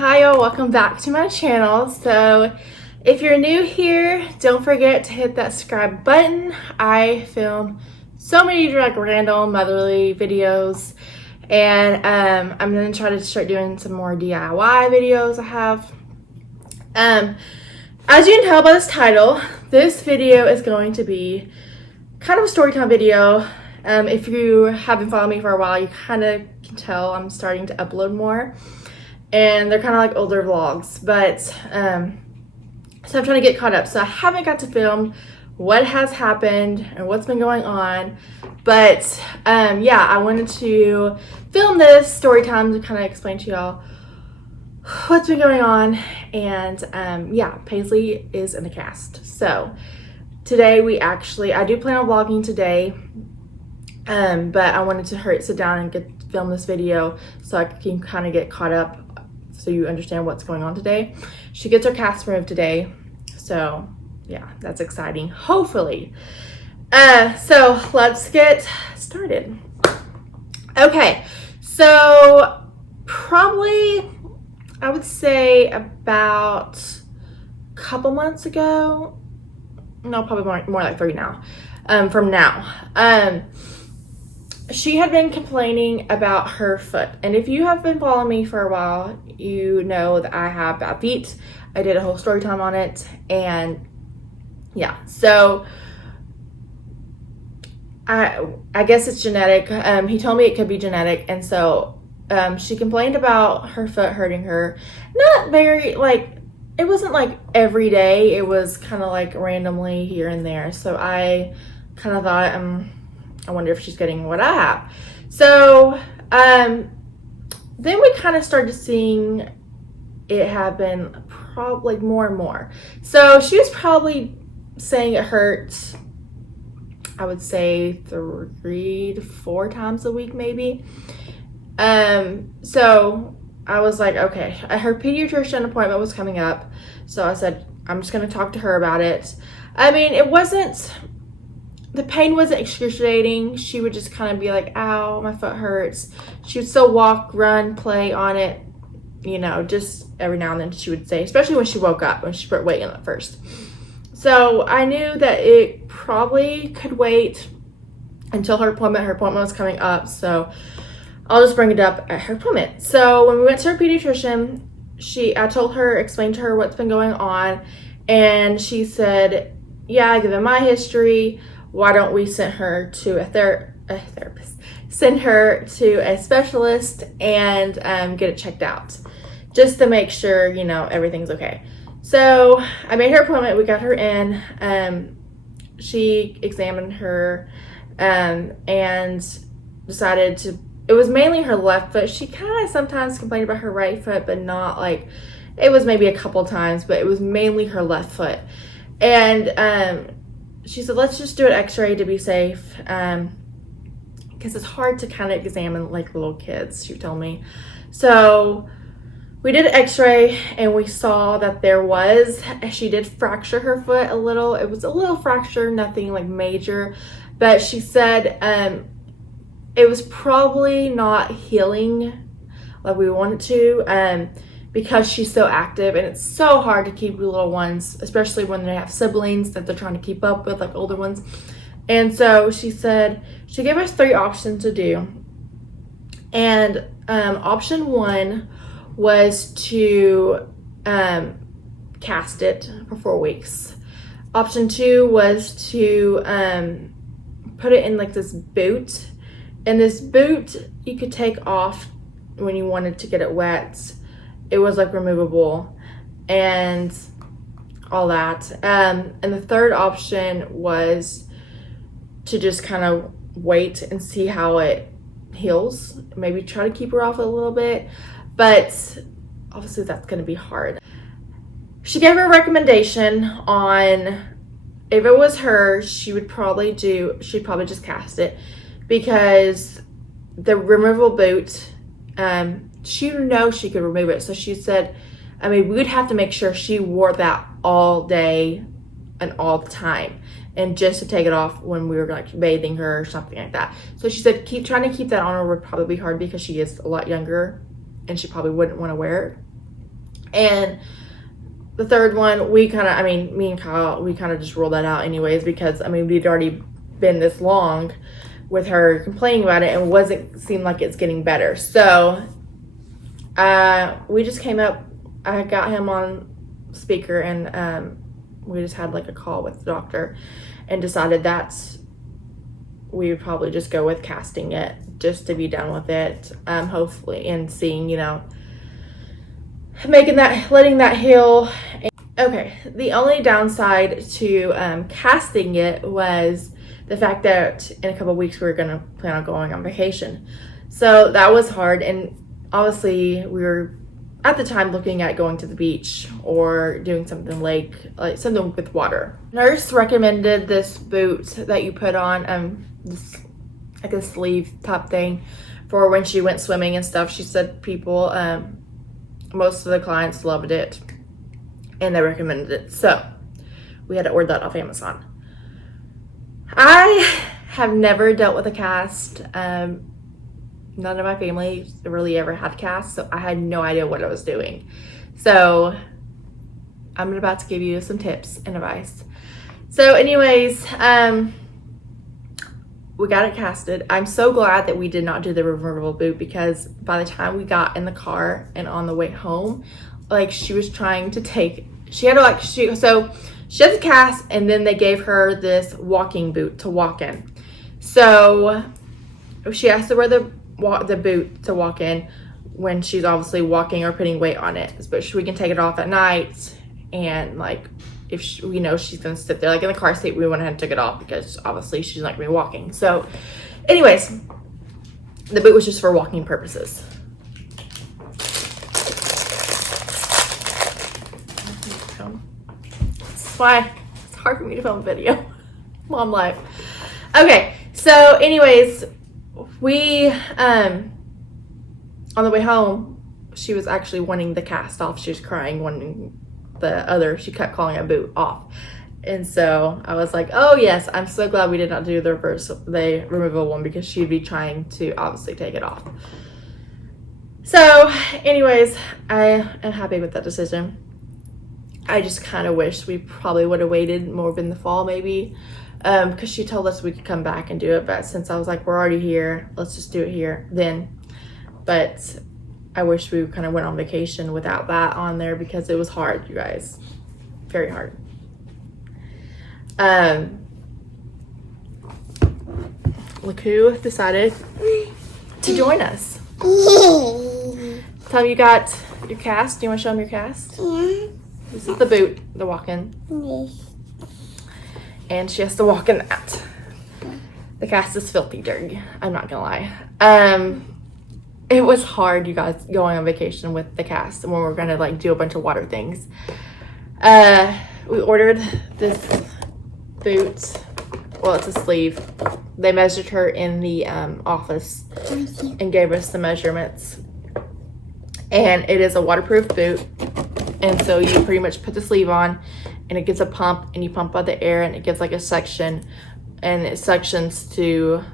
Hi y'all, welcome back to my channel. So if you're new here, don't forget to hit that subscribe button. I film so many like random motherly videos, and I'm gonna try to start doing some more DIY videos I have. As you can tell by this title, this video is going to be kind of a story time video. If you have been following me for a while, you kind of can tell I'm starting to upload more. And they're kind of like older vlogs, but so I'm trying to get caught up. So I haven't got to film what has happened and what's been going on, but yeah, I wanted to film this story time to kind of explain to y'all what's been going on. And yeah, Paisley is in the cast. So today I do plan on vlogging today, but I wanted to sit down and film this video so I can kind of get caught up, so you understand what's going on today. She gets her cast removed today, so yeah, that's exciting, hopefully. So let's get started. Okay, so probably I would say about a couple months ago, no, probably more like 3 now, from now. She had been complaining about her foot. And if you have been following me for a while, you know that I have bad feet. I did a whole story time on it. And yeah, so I guess it's genetic. He told me it could be genetic. And so she complained about her foot hurting her. Not very, like, it wasn't like every day. It was kind of like randomly here and there. So I kind of thought, I wonder if she's getting what I have. So then we kind of started seeing it happen probably more and more. So she was probably saying it hurts, I would say 3 to 4 times a week maybe. So I was like, okay, her pediatrician appointment was coming up. So I said, I'm just going to talk to her about it. I mean, the pain wasn't excruciating. She would just kind of be like, ow, my foot hurts. She would still walk, run, play on it, you know, just every now and then she would say, especially when she woke up, when she put weight on it first. So I knew that it probably could wait until her appointment. Her appointment was coming up, so I'll just bring it up at her appointment. So when we went to her pediatrician, I explained to her what's been going on, and she said, yeah, given my history, why don't we send her to a therapist, send her to a specialist and get it checked out, just to make sure, you know, everything's okay. So I made her appointment. We got her in. She examined her and decided it was mainly her left foot. She kind of sometimes complained about her right foot, but not like, it was maybe a couple times, but it was mainly her left foot. And she said, let's just do an x-ray to be safe, because it's hard to kind of examine like little kids, she told me. So we did an x-ray and we saw that she did fracture her foot a little. It was a little fracture, nothing like major, but she said it was probably not healing like we wanted to, because she's so active, and it's so hard to keep little ones, especially when they have siblings that they're trying to keep up with, like older ones. And so she said, she gave us 3 options to do. And option 1 was to cast it for 4 weeks. Option 2 was to put it in like this boot. And this boot you could take off when you wanted to get it wet. It was like removable and all that. And the third option was to just kind of wait and see how it heals. Maybe try to keep her off a little bit, but obviously that's going to be hard. She gave her a recommendation on, if it was her, she'd probably just cast it, because the removable boot, she didn't know she could remove it. So she said, I mean, we would have to make sure she wore that all day and all the time, and just to take it off when we were like bathing her or something like that. So she said trying to keep that on her would probably be hard, because she is a lot younger and she probably wouldn't want to wear it. And the third one, me and Kyle, we kind of just ruled that out anyways, because, I mean, we'd already been this long with her complaining about it, and seemed like it's getting better. So, we just came up, I got him on speaker, and, we just had like a call with the doctor and decided that we would probably just go with casting it just to be done with it, hopefully, and seeing, letting that heal. Okay, the only downside to casting it was the fact that in a couple of weeks we were going to plan on going on vacation. So that was hard, and obviously we were at the time looking at going to the beach or doing something like something with water. Nurse recommended this boot that you put on, this like a sleeve top thing for when she went swimming and stuff. She said people, most of the clients loved it and they recommended it. So we had to order that off Amazon. I have never dealt with a cast. None of my family really ever had casts, so I had no idea what I was doing. So I'm about to give you some tips and advice. So anyways, we got it casted. I'm so glad that we did not do the removable boot, because by the time we got in the car and on the way home, like she was trying to she had the cast, and then they gave her this walking boot to walk in. So she has to wear the boot to walk in when she's obviously walking or putting weight on it, but we can take it off at night. And like if she's gonna sit there like in the car seat, we went ahead and took it off because obviously she's not gonna be walking. So anyways, the boot was just for walking purposes. That's why it's hard for me to film a video while I'm live. Okay, so anyways, we on the way home, she was actually wanting the cast off. She was crying, wanting she kept calling it a boot off. And so I was like, oh yes, I'm so glad we did not do the removable one, because she'd be trying to obviously take it off. So anyways, I am happy with that decision. I just kind of wish we probably would have waited more in the fall maybe, because she told us we could come back and do it, but since I was like, we're already here, let's just do it here then. But I wish we kind of went on vacation without that on there, because it was hard, you guys, very hard. Look who decided to join us. Tell me you got your cast. Do you want to show them your cast? Yeah. This is the boot, the walk-in. Yes. And she has to walk in that. The cast is filthy dirty, I'm not gonna lie. It was hard, you guys, going on vacation with the cast when we're gonna like do a bunch of water things. We ordered this boot. Well, it's a sleeve. They measured her in the office and gave us the measurements. And it is a waterproof boot. And so you pretty much put the sleeve on, and it gives a pump, and you pump out the air, and it gives like a suction, and it suctions to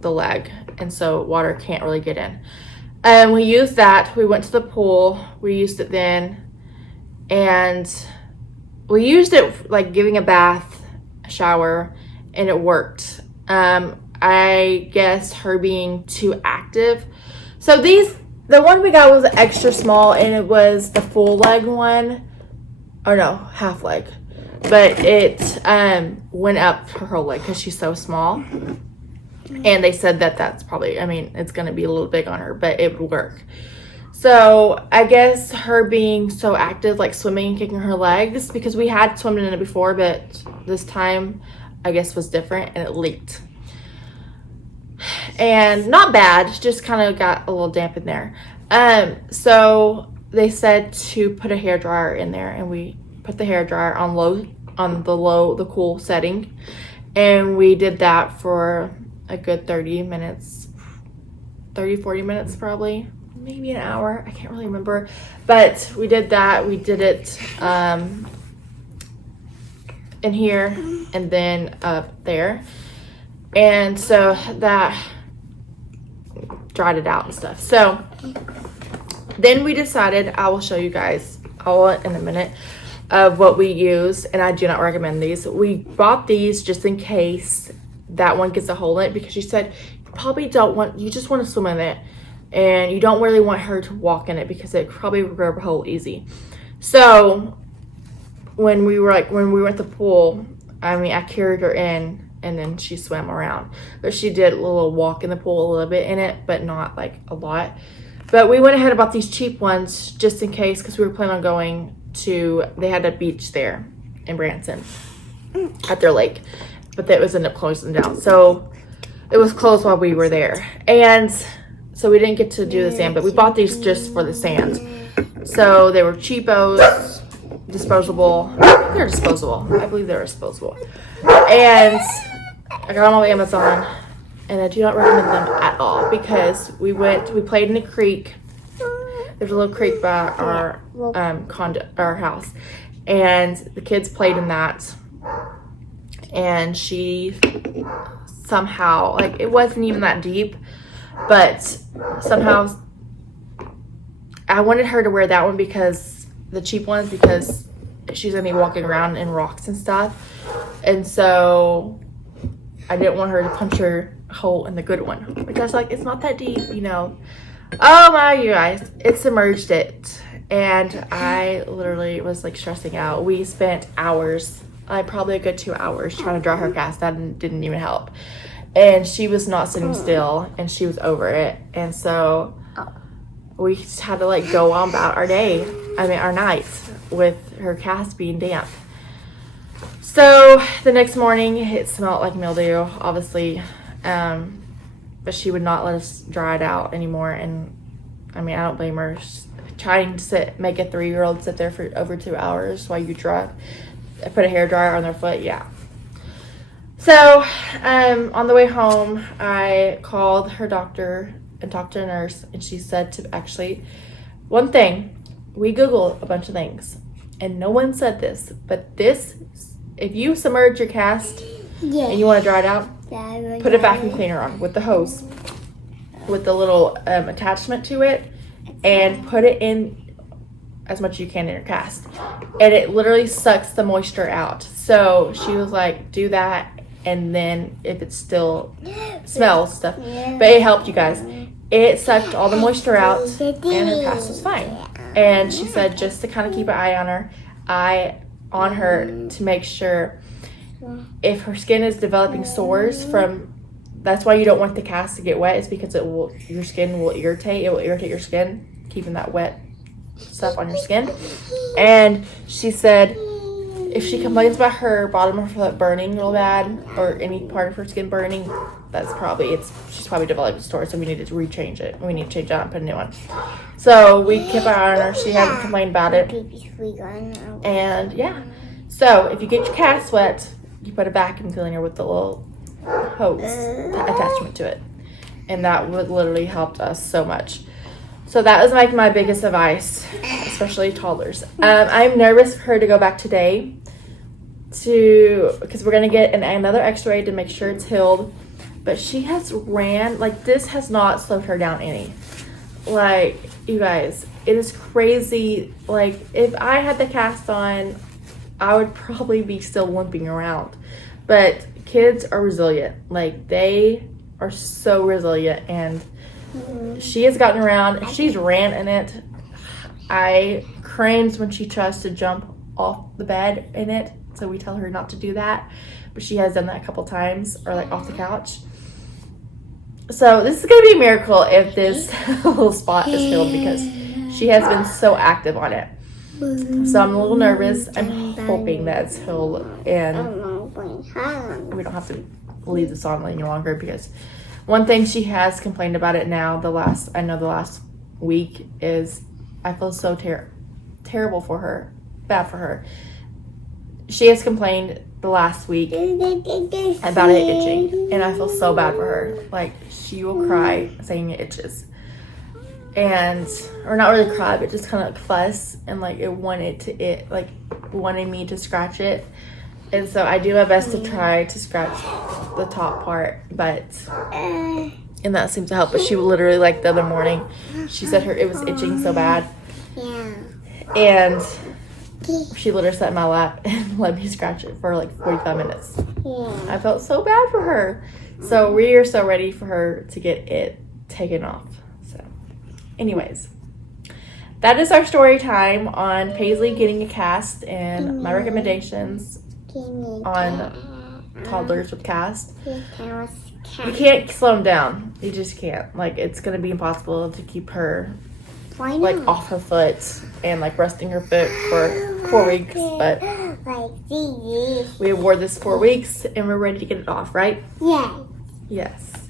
the leg, and so water can't really get in. And we used that. We went to the pool. We used it then, and we used it like giving a bath, a shower, and it worked. I guess her being too active. So the one we got was extra small, and it was the full leg one. Or no, half leg. But it went up her whole leg because she's so small. And they said that that's probably, it's going to be a little big on her, but it would work. So I guess her being so active, like swimming and kicking her legs, because we had swum in it before, but this time I guess was different, and it leaked. And not bad, just kind of got a little damp in there. So they said to put a hairdryer in there, and we put the hairdryer on the cool setting, and we did that for a good 40 minutes probably, maybe an hour, I can't really remember, but we did that. We did it in here and then up there, and so that dried it out and stuff. So Then we decided, I will show you guys all in a minute, of what we used, and I do not recommend these. We bought these just in case that one gets a hole in it, because she said you probably don't want, you just want to swim in it, and you don't really want her to walk in it because it probably will grab a hole easy. So when we were at the pool, I carried her in, and then she swam around. But she did a little walk in the pool, a little bit in it, but not like a lot. But we went ahead and bought these cheap ones just in case, because we were planning on going to, they had a beach there in Branson at their lake, but that was ended up closing down. So it was closed while we were there. And so we didn't get to do the sand, but we bought these just for the sand. So they were cheapos, disposable. I think they're disposable. I believe they're disposable. And I got them on Amazon, and I do not recommend them at all, because we played in a creek. There's a little creek by our our house, and the kids played in that, and she somehow, like, it wasn't even that deep, but somehow I wanted her to wear that one, because the cheap ones, because she's gonna be walking around in rocks and stuff, and so I didn't want her to punch her hole in the good one, because like, it's not that deep, you know. Oh my, you guys, it submerged it, and I literally was like stressing out. We spent hours, probably a good 2 hours, trying to dry her cast out, and didn't even help. And she was not sitting still, and she was over it, and so we just had to like go on about our night with her cast being damp. So the next morning, it smelled like mildew, obviously, but she would not let us dry it out anymore. And I don't blame her. Trying to make a 3-year-old sit there for over 2 hours while you put a hairdryer on their foot. Yeah. So on the way home, I called her doctor and talked to a nurse, and she said to actually, one thing, we Googled a bunch of things, and no one said this, but this, if you submerge your cast and you want to dry it out, put a vacuum cleaner on with the hose, with the little attachment to it, and put it in as much as you can in your cast, and it literally sucks the moisture out. So she was like, do that, and then if it still smells stuff, but it helped, you guys. It sucked all the moisture out, and her cast was fine. And she said just to kind of keep an eye on her to make sure if her skin is developing sores from, that's why you don't want the cast to get wet, is because your skin will irritate. It will irritate your skin, keeping that wet stuff on your skin. And she said if she complains about her bottom of her foot burning real bad, or any part of her skin burning, she's probably developed sores, so we need to rechange it. We need to change it out and put a new one. So we kept an eye on her. She hasn't complained about it. And yeah, so if you get your cast wet, you put a vacuum cleaner with the little hose attachment to it, and that would literally help us so much. So that was like my biggest advice, especially toddlers. I'm nervous for her to go back today because we're gonna get another x-ray to make sure it's healed, but she has this has not slowed her down any. Like, you guys, it is crazy. Like, if I had the cast on, I would probably be still limping around. But kids are resilient. Like, they are so resilient, and she has gotten around. She's ran in it. I cringe when she tries to jump off the bed in it, so we tell her not to do that. But she has done that a couple times, or like off the couch. So this is going to be a miracle if this little spot is healed, because she has been so active on it. So I'm a little nervous. I'm hoping that it's healed and we don't have to leave this on any longer, because one thing she has complained about it now, the last week, is I feel so terrible for her, bad for her. She has complained the last week about it itching, and I feel so bad for her. Like, she will cry saying it itches, or not really cry, but just kind of like fuss, and like wanted me to scratch it. And so I do my best to try to scratch the top part, but and that seems to help. But she literally, like, the other morning, she said it was itching so bad. Yeah. And she literally sat in my lap and let me scratch it for like 45 minutes. Yeah. I felt so bad for her. So we are so ready for her to get it taken off. So anyways, that is our story time on Paisley getting a cast and my recommendations on toddlers with cast. You can't slow them down. You just can't. Like, it's going to be impossible to keep her like off her foot and like resting her foot for 4 weeks. But we wore this 4 weeks and we're ready to get it off, right? Yeah. Yes.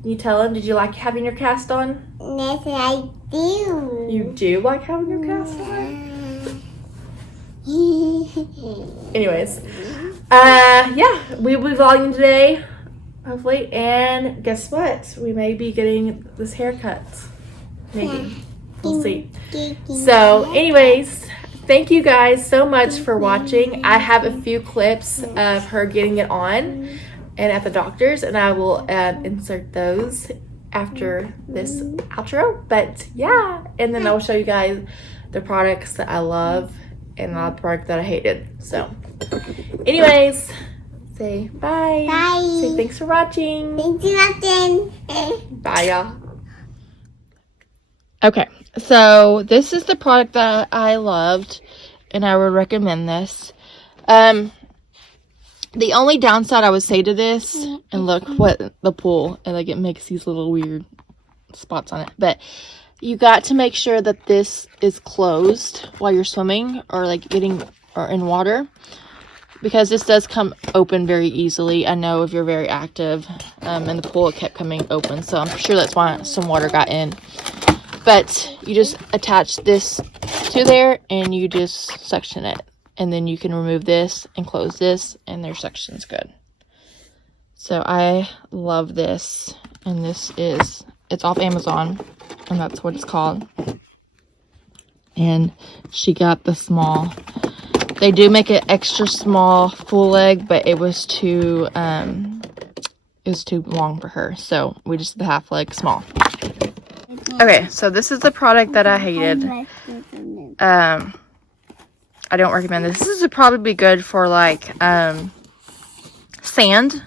Can you tell him, did you like having your cast on? Yes, I do. You do like having your cast on? Anyways, yeah, we'll be vlogging today, hopefully. And guess what? We may be getting this haircut. Maybe. We'll see. So, anyways, thank you guys so much for watching. I have a few clips of her getting it on and at the doctor's, and I will insert those after this outro. But yeah, and then I'll show you guys the products that I love and the product that I hated. So, anyways, say bye. Bye. Say thanks for watching. Thanks for watching. Bye, y'all. Okay, so this is the product that I loved, and I would recommend this. The only downside I would say to this, and look what the pool, and like it makes these little weird spots on it, but you got to make sure that this is closed while you're swimming or like getting or in water, because this does come open very easily. I know if you're very active, in the pool it kept coming open, so I'm sure that's why some water got in. But you just attach this to there and you just suction it. And then you can remove this and close this and their suction's good. So I love this. And it's off Amazon. And that's what it's called. And she got the small. They do make it extra small full leg, but it was too long for her. So we just did the half leg small. Okay, so this is the product that I hated. I don't recommend this. This would probably be good for like sand.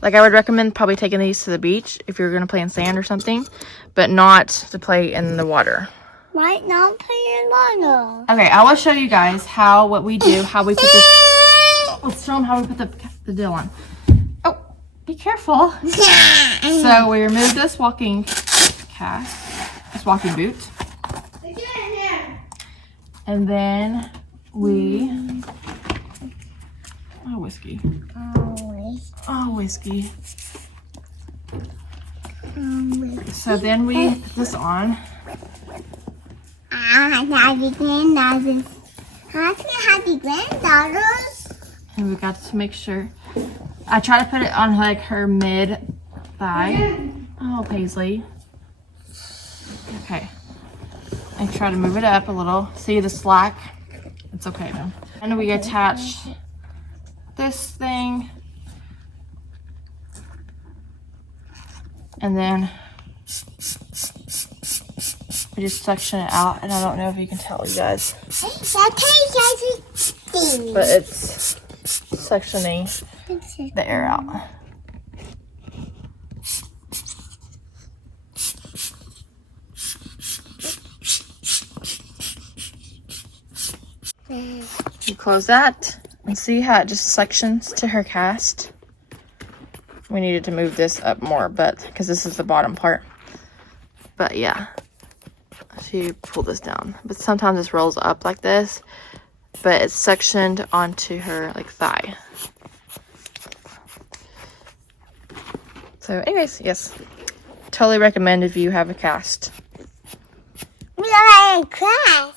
Like, I would recommend probably taking these to the beach if you're going to play in sand or something, but not to play in the water. Why not play in water? Okay, I will show you guys how we put this. Let's show them how we put the deal on. Oh, be careful. So we remove this walking boot, and then we whiskey. So then we put this on. Happy granddaughters. And we got to make sure. I try to put it on like her mid thigh. Oh, Paisley. Okay. I try to move it up a little. See the slack? It's okay though. And we attach this thing. And then we just suction it out. And I don't know if you can tell, you guys. But it's suctioning the air out. You close that and see how it just suctions to her cast. We needed to move this up more, but because this is the bottom part. But yeah, she pulled this down. But sometimes this rolls up like this, but it's suctioned onto her like thigh. So anyways, yes, totally recommend if you have a cast. We are in class.